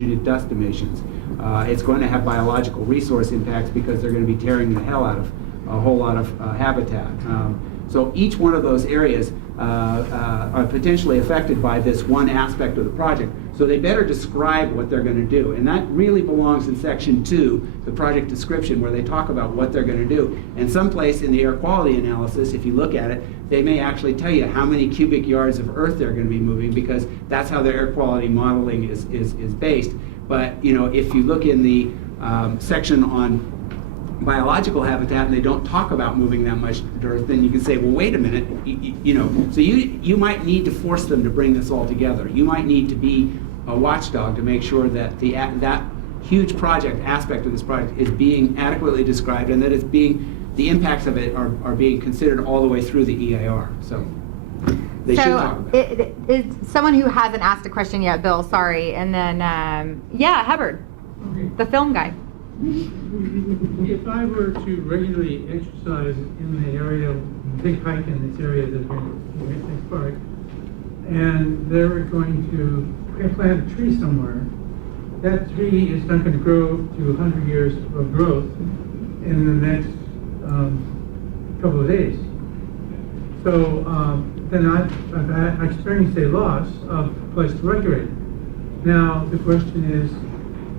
dust emissions. It's going to have biological resource impacts because they're going to be tearing the hell out of a whole lot of habitat. So each one of those areas are potentially affected by this one aspect of the project. So they better describe what they're going to do. And that really belongs in section 2, the project description, where they talk about what they're going to do. And someplace in the air quality analysis, if you look at it, they may actually tell you how many cubic yards of earth they're going to be moving, because that's how their air quality modeling is based. But you know, if you look in the section on biological habitat and they don't talk about moving that much dirt, then you can say, well, wait a minute, you know, so you might need to force them to bring this all together. You might need to be a watchdog to make sure that that huge project aspect of this project is being adequately described, and that it's being, the impacts of it are being considered all the way through the EIR. So they should talk about it. It's someone who hasn't asked a question yet, Bill, sorry. And then, yeah, Hubbard, the film guy. If I were to regularly exercise in the area, big hike in this area that we're park, and they're going to plant a tree somewhere, that tree is not going to grow to 100 years of growth in the next couple of days. So then I've experienced a loss of a place to recreate. Now the question is,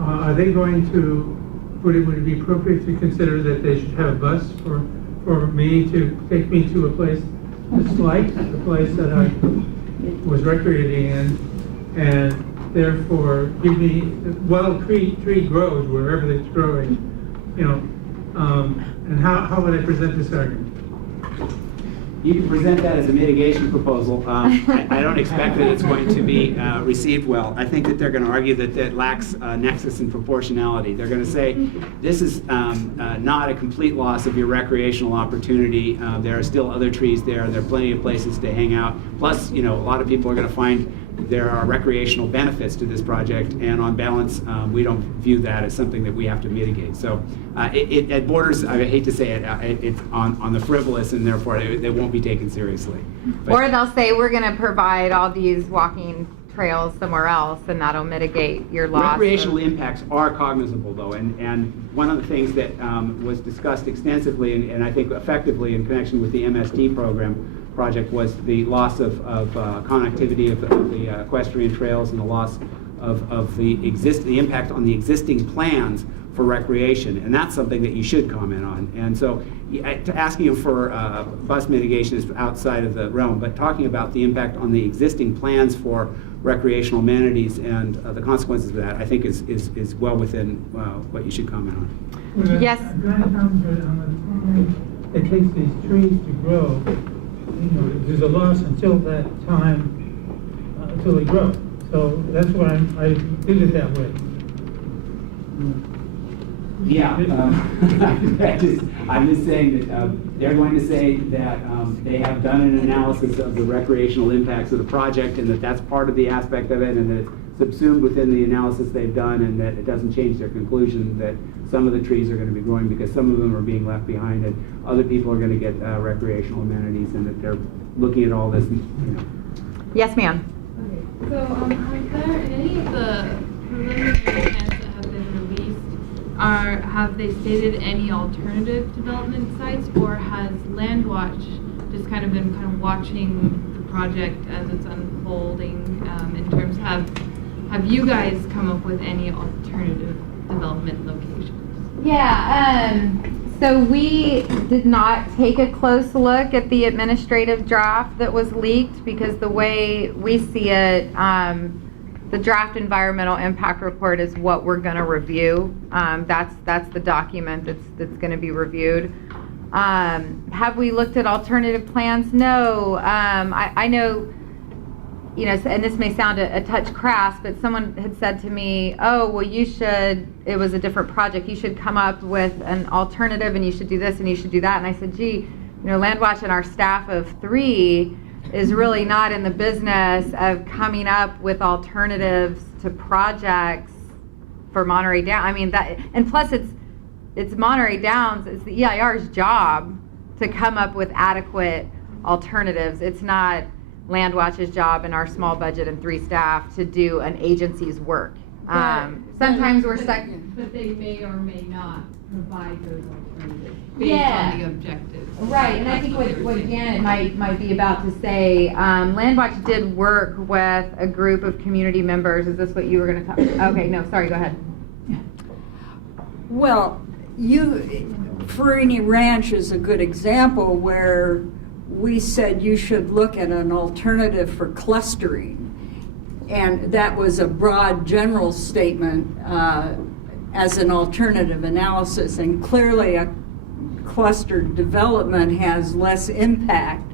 are they going to, would it be appropriate to consider that they should have a bus for me to take me to a place that's like the place that I was recreating in, and therefore give me, well, tree grows wherever it's growing, you know, and how would I present this argument? You can present that as a mitigation proposal. I don't expect that it's going to be received well. I think that they're going to argue that it lacks nexus and proportionality. They're going to say this is not a complete loss of your recreational opportunity. There are still other trees there. There are plenty of places to hang out. Plus, you know, a lot of people are going to find there are recreational benefits to this project, and on balance, we don't view that as something that we have to mitigate. So it borders, I hate to say it, it's on the frivolous, and therefore they won't be taken seriously. But, or they'll say, we're going to provide all these walking trails somewhere else, and that'll mitigate your loss. Recreational impacts are cognizable, though, and one of the things that was discussed extensively and I think effectively in connection with the MST project was the loss of connectivity of the equestrian trails, and the loss of the impact on the existing plans for recreation, and that's something that you should comment on. And so asking you for bus mitigation is outside of the realm, but talking about the impact on the existing plans for recreational amenities and the consequences of that, I think is well within what you should comment on. Well, yes. I'm going to comment on the time it takes these trees to grow. You know, there's a loss until that time, until they grow. So that's why I did it that way. Yeah, I'm just saying that they're going to say that they have done an analysis of the recreational impacts of the project, and that that's part of the aspect of it, and that it's subsumed within the analysis they've done, and that it doesn't change their conclusion that some of the trees are going to be growing because some of them are being left behind, and other people are going to get recreational amenities, and that they're looking at all this, you know. Yes, ma'am. Okay, so are there any of the preliminary plans that have been released, have they stated any alternative development sites, or has LandWatch just kind of been watching the project as it's unfolding in terms of, have you guys come up with any alternative development locations? Yeah, so we did not take a close look at the administrative draft that was leaked, because the way we see it, the draft environmental impact report is what we're going to review. That's the document that's going to be reviewed. Have we looked at alternative plans? No. I know, you know, and this may sound a touch crass, but someone had said to me, oh, well, you should, it was a different project, you should come up with an alternative, and you should do this and you should do that. And I said, gee, you know, LandWatch and our staff of 3 is really not in the business of coming up with alternatives to projects for Monterey Downs. I mean, that, and plus it's Monterey Downs, it's the EIR's job to come up with adequate alternatives. It's not LandWatch's job and our small budget and 3 staff to do an agency's work. Sometimes we're stuck. But they may or may not provide those alternatives based Yeah. on the objectives. Right, and I think what Janet might be about to say, LandWatch did work with a group of community members. Is this what you were going to talk? Okay, no, sorry, go ahead. Well, Farini Ranch is a good example where we said you should look at an alternative for clustering. And that was a broad general statement as an alternative analysis. And clearly a clustered development has less impact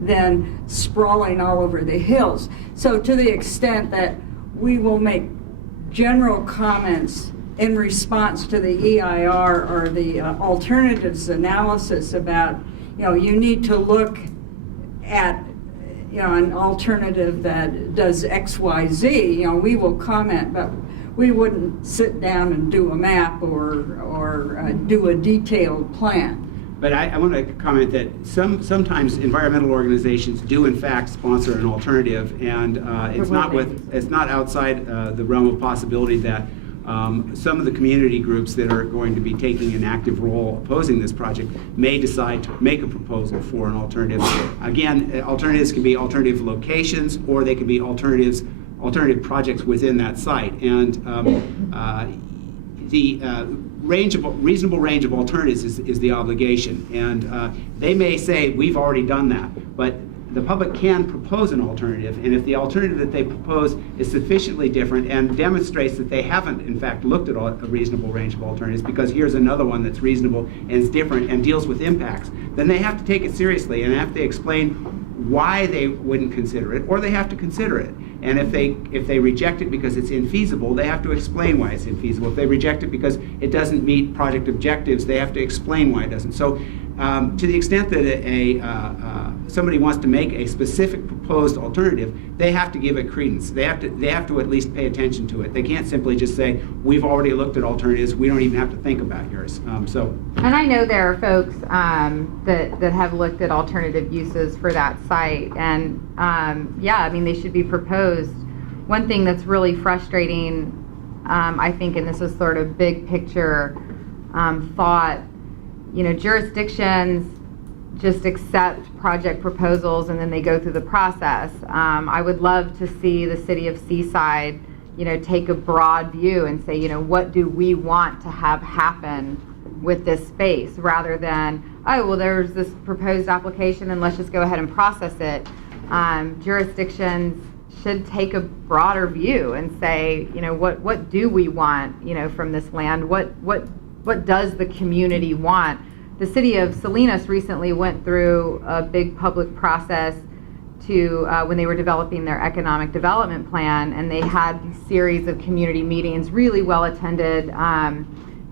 than sprawling all over the hills. So to the extent that we will make general comments in response to the EIR or the alternatives analysis about, you need to look at, an alternative that does X, Y, Z, we will comment, but we wouldn't sit down and do a map or do a detailed plan. But I want to comment that sometimes environmental organizations do in fact sponsor an alternative, and it's not outside the realm of possibility that some of the community groups that are going to be taking an active role opposing this project may decide to make a proposal for an alternative. Again, alternatives can be alternative locations, or they can be alternative projects within that site. And the reasonable range of alternatives is the obligation. And they may say, we've already done that, but the public can propose an alternative, and if the alternative that they propose is sufficiently different and demonstrates that they haven't in fact looked at a reasonable range of alternatives, because here's another one that's reasonable and is different and deals with impacts, then they have to take it seriously and have to explain why they wouldn't consider it, or they have to consider it. And if they reject it because it's infeasible, they have to explain why it's infeasible. If they reject it because it doesn't meet project objectives, they have to explain why it doesn't. So to the extent that somebody wants to make a specific proposed alternative, they have to give it credence. They have to at least pay attention to it. They can't simply just say, we've already looked at alternatives, we don't even have to think about yours. And I know there are folks that have looked at alternative uses for that site, and they should be proposed. One thing that's really frustrating, I think, and this is sort of big picture thought, jurisdictions just accept project proposals and then they go through the process. I would love to see the city of Seaside, take a broad view and say, what do we want to have happen with this space, rather than, oh, well, there's this proposed application and let's just go ahead and process it. Jurisdictions should take a broader view and say, what do we want, from this land? What does the community want? The city of Salinas recently went through a big public process to when they were developing their economic development plan, and they had these series of community meetings, really well attended,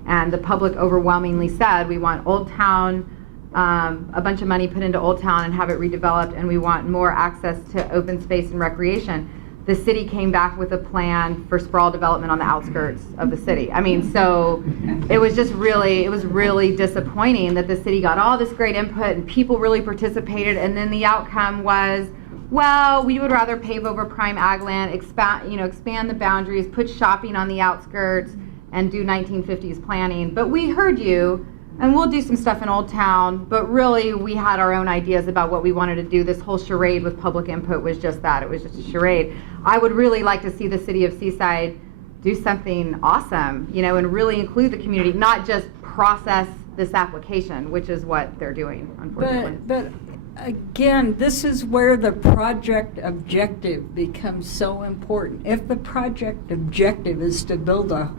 and the public overwhelmingly said, we want Old Town, a bunch of money put into Old Town and have it redeveloped, and we want more access to open space and recreation. The city came back with a plan for sprawl development on the outskirts of the city. So it was really disappointing that the city got all this great input and people really participated, and then the outcome was, well, we would rather pave over prime ag land, expand the boundaries, put shopping on the outskirts, and do 1950s planning. But we heard you, and we'll do some stuff in Old Town, but really we had our own ideas about what we wanted to do. This whole charade with public input was just that. It was just a charade. I would really like to see the city of Seaside do something awesome, and really include the community, not just process this application, which is what they're doing, unfortunately. But again, this is where the project objective becomes so important. If the project objective is to build a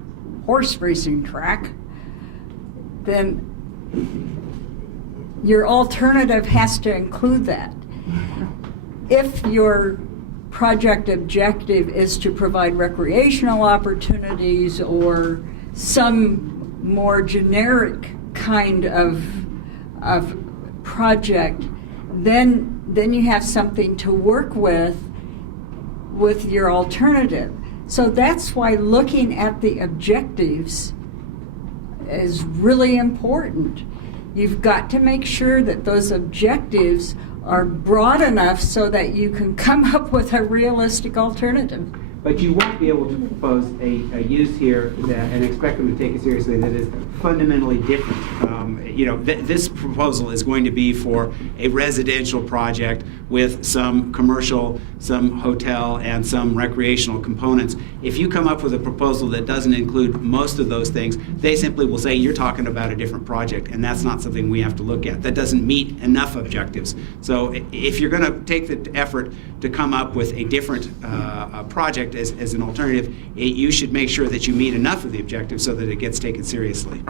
horse racing track, then your alternative has to include that. If your project objective is to provide recreational opportunities or some more generic kind of project, then you have something to work with your alternative. So that's why looking at the objectives is really important. You've got to make sure that those objectives are broad enough so that you can come up with a realistic alternative. But you won't be able to propose a use here and expect them to take it seriously that is fundamentally different. This proposal is going to be for a residential project with some commercial, some hotel, and some recreational components. If you come up with a proposal that doesn't include most of those things, they simply will say, you're talking about a different project, and that's not something we have to look at. That doesn't meet enough objectives. So if you're going to take the effort to come up with a different project as an alternative, you should make sure that you meet enough of the objectives so that it gets taken seriously.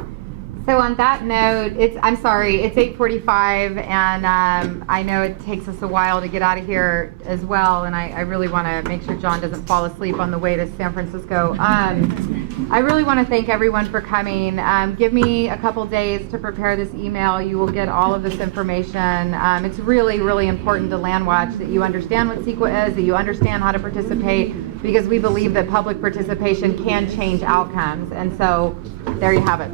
So on that note, I'm sorry, it's 8:45, and I know it takes us a while to get out of here as well, and I really want to make sure John doesn't fall asleep on the way to San Francisco. I really want to thank everyone for coming. Give me a couple days to prepare this email. You will get all of this information. It's really, really important to LandWatch that you understand what CEQA is, that you understand how to participate, because we believe that public participation can change outcomes. And so there you have it.